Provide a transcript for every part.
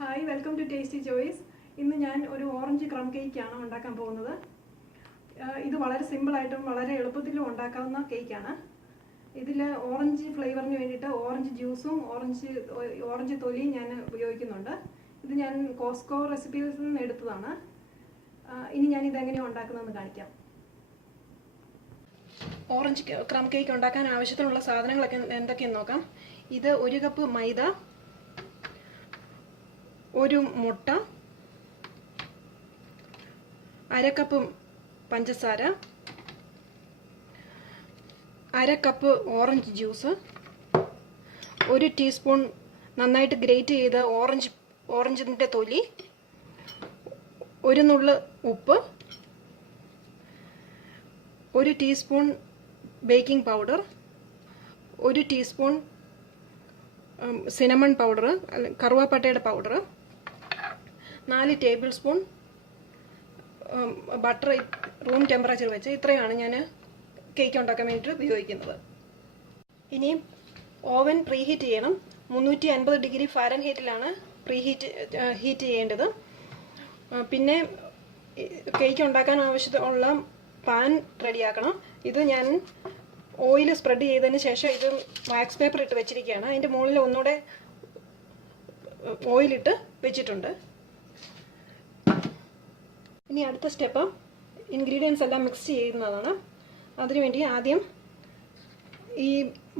Hi, welcome to Tasty Choice. ഇന്ന് ഞാൻ ഒരു ഓറഞ്ച് ക്രം കേക്കാണ് ഉണ്ടാക്കാൻ പോകുന്നത്. ഇത് വളരെ സിമ്പിളായിട്ടും വളരെ എളുപ്പത്തിലും ഉണ്ടാക്കാവുന്ന കേക്കാണ്. ഇതിൽ ഓറഞ്ച് ഫ്ലേവറിന് വേണ്ടിയിട്ട് ഓറഞ്ച് ജ്യൂസും ഓറഞ്ച് തൊലിയും ഞാൻ ഉപയോഗിക്കുന്നുണ്ട്. ഇത് ഞാൻ കോസ്കോ റെസിപ്പീസിൽ നിന്ന് എടുത്തതാണ്. ഇനി ഞാൻ ഇതെങ്ങനെയാണ് ഉണ്ടാക്കുന്നതെന്ന് കാണിക്കാം. ഓറഞ്ച് ക്രം കേക്ക് ഉണ്ടാക്കാൻ ആവശ്യത്തിനുള്ള സാധനങ്ങളൊക്കെ എന്തൊക്കെയെന്ന് നോക്കാം. ഇത് 1 കപ്പ് മൈദ, 1 മുട്ട, 1/2 കപ്പ് പഞ്ചസാര, 1/2 കപ്പ് ഓറഞ്ച് ജ്യൂസ്, 1 ടീസ്പൂൺ നന്നായിട്ട് ഗ്രേറ്റ് ചെയ്ത ഓറഞ്ചിൻ്റെ തൊലി, 1 നുള്ള് ഉപ്പ്, 1 teaspoon baking powder, 1 teaspoon cinnamon powder, കറുവാപ്പട്ടയുടെ powder, 4 tablespoon butter room temperature വെച്ച്. ഇത്രയാണ് ഞാൻ കേക്ക് ഉണ്ടാക്കാൻ വേണ്ടിയിട്ട് ഉപയോഗിക്കുന്നത്. ഇനി ഓവൻ പ്രീഹീറ്റ് ചെയ്യണം. 350 ഡിഗ്രി ഫാരൻഹീറ്റിലാണ് ഹീറ്റ് ചെയ്യേണ്ടത്. പിന്നെ കേക്ക് ഉണ്ടാക്കാൻ ആവശ്യമുള്ള പാൻ റെഡിയാക്കണം. ഇത് ഞാൻ ഓയിൽ സ്പ്രെഡ് ചെയ്തതിന് ശേഷം ഇത് വാക്സ് പേപ്പർ ഇട്ട് വെച്ചിരിക്കുകയാണ്. അതിൻ്റെ മുകളിൽ ഒന്നുകൂടെ ഓയിലിട്ട് വെച്ചിട്ടുണ്ട്. ഇനി അടുത്ത സ്റ്റെപ്പ് ഇൻഗ്രീഡിയൻസ് എല്ലാം മിക്സ് ചെയ്യുന്നതാണ്. അതിനുവേണ്ടി ആദ്യം ഈ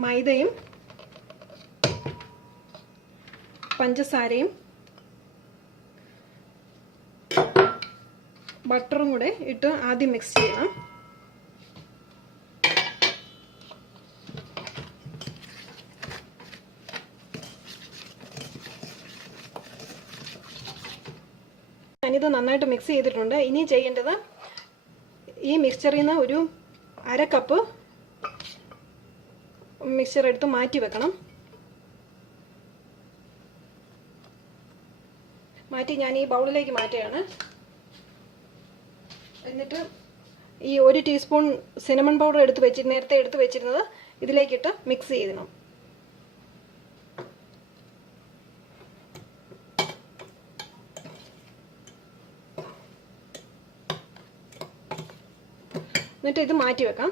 മൈദയും പഞ്ചസാരയും ബട്ടറും കൂടെ ഇട്ട് ആദ്യം മിക്സ് ചെയ്യണം. ഞാനിത് നന്നായിട്ട് മിക്സ് ചെയ്തിട്ടുണ്ട്. ഇനി ചെയ്യേണ്ടത് ഈ മിക്സ്ചറിൽ നിന്ന് ഒരു 1/2 കപ്പ് മിക്സ്ചർ എടുത്ത് മാറ്റി വെക്കണം. മാറ്റി ഞാൻ ഈ ബൗളിലേക്ക് മാറ്റുകയാണ്. എന്നിട്ട് ഈ 1 ടീസ്പൂൺ സിനമൺ പൗഡർ നേരത്തെ എടുത്ത് വെച്ചിരുന്നത് ഇതിലേക്കിട്ട് മിക്സ് ചെയ്യണം. എന്നിട്ട് ഇത് മാറ്റി വെക്കാം.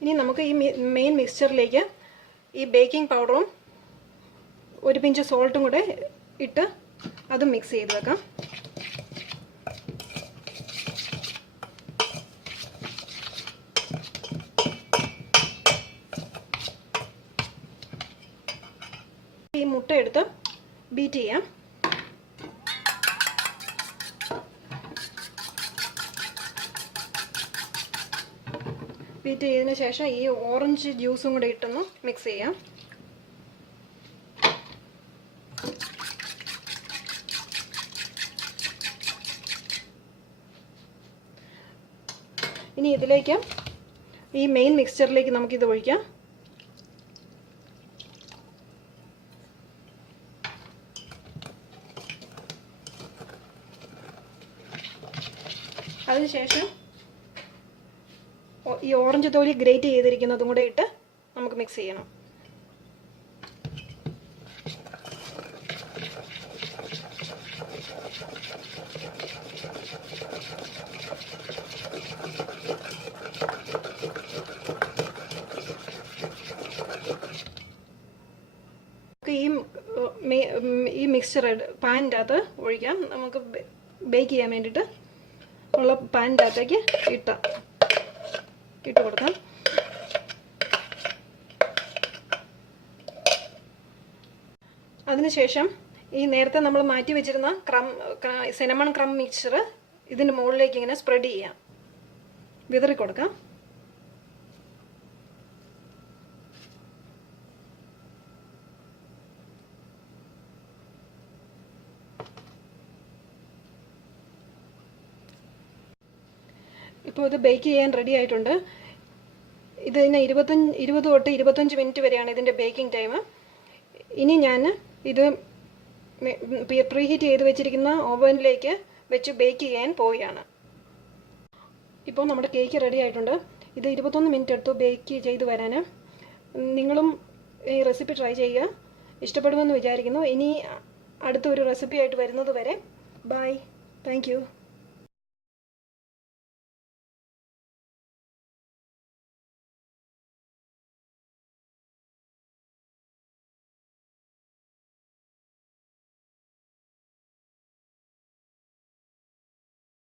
ഇനി നമുക്ക് ഈ മെയിൻ മിക്സ്ചറിലേക്ക് ഈ ബേക്കിംഗ് പൗഡറും 1 പിഞ്ച് സോൾട്ടും കൂടെ ഇട്ട് അത് മിക്സ് ചെയ്ത് വെക്കാം. ഈ മുട്ട എടുത്ത് ബീറ്റ് ചെയ്യാം. ബീറ്റ് ചെയ്തതിന് ശേഷം ഈ ഓറഞ്ച് ജ്യൂസും കൂടെ ഇട്ടൊന്ന് മിക്സ് ചെയ്യാം. ഇനി ഇതിലേക്ക് ഈ മെയിൻ മിക്സ്ചറിലേക്ക് നമുക്കിത് ഒഴിക്കാം. അതിനുശേഷം ഈ ഓറഞ്ച് തൊലി ഗ്രേറ്റ് ചെയ്തിരിക്കുന്നതും കൂടെ ഇട്ട് നമുക്ക് മിക്സ് ചെയ്യണം. ഈ മിക്സ്ചർ പാനിൻ്റെ അകത്ത് ഒഴിക്കാം. നമുക്ക് ബേക്ക് ചെയ്യാൻ വേണ്ടിയിട്ട് ഉള്ള പാനിൻ്റെ അകത്തേക്ക് ഇട്ട് കൊടുക്കാം. അതിനുശേഷം ഈ നേരത്തെ നമ്മൾ മാറ്റി വെച്ചിരുന്ന സിനമൺ ക്രം മിക്സ്ചർ ഇതിൻ്റെ മുകളിലേക്ക് ഇങ്ങനെ സ്പ്രെഡ് ചെയ്യാം, വിതറി കൊടുക്കാം. ഇപ്പോൾ ഇത് ബേക്ക് ചെയ്യാൻ റെഡി ആയിട്ടുണ്ട്. ഇതിന് 20 തൊട്ട് 25 മിനിറ്റ് വരെയാണ് ഇതിൻ്റെ ബേക്കിംഗ് ടൈം. ഇനി ഞാൻ ഇത് പ്രീഹീറ്റ് ചെയ്ത് വെച്ചിരിക്കുന്ന ഓവനിലേക്ക് വെച്ച് ബേക്ക് ചെയ്യാൻ പോവുകയാണ്. ഇപ്പോൾ നമ്മുടെ കേക്ക് റെഡി ആയിട്ടുണ്ട്. ഇത് 21 മിനിറ്റ് എടുത്തു ബേക്ക് ചെയ്ത് വരാൻ. നിങ്ങളും ഈ റെസിപ്പി ട്രൈ ചെയ്യുക. ഇഷ്ടപ്പെടുമെന്ന് വിചാരിക്കുന്നു. ഇനി അടുത്തൊരു റെസിപ്പി ആയിട്ട് വരുന്നത് വരെ ബൈ. Thank you.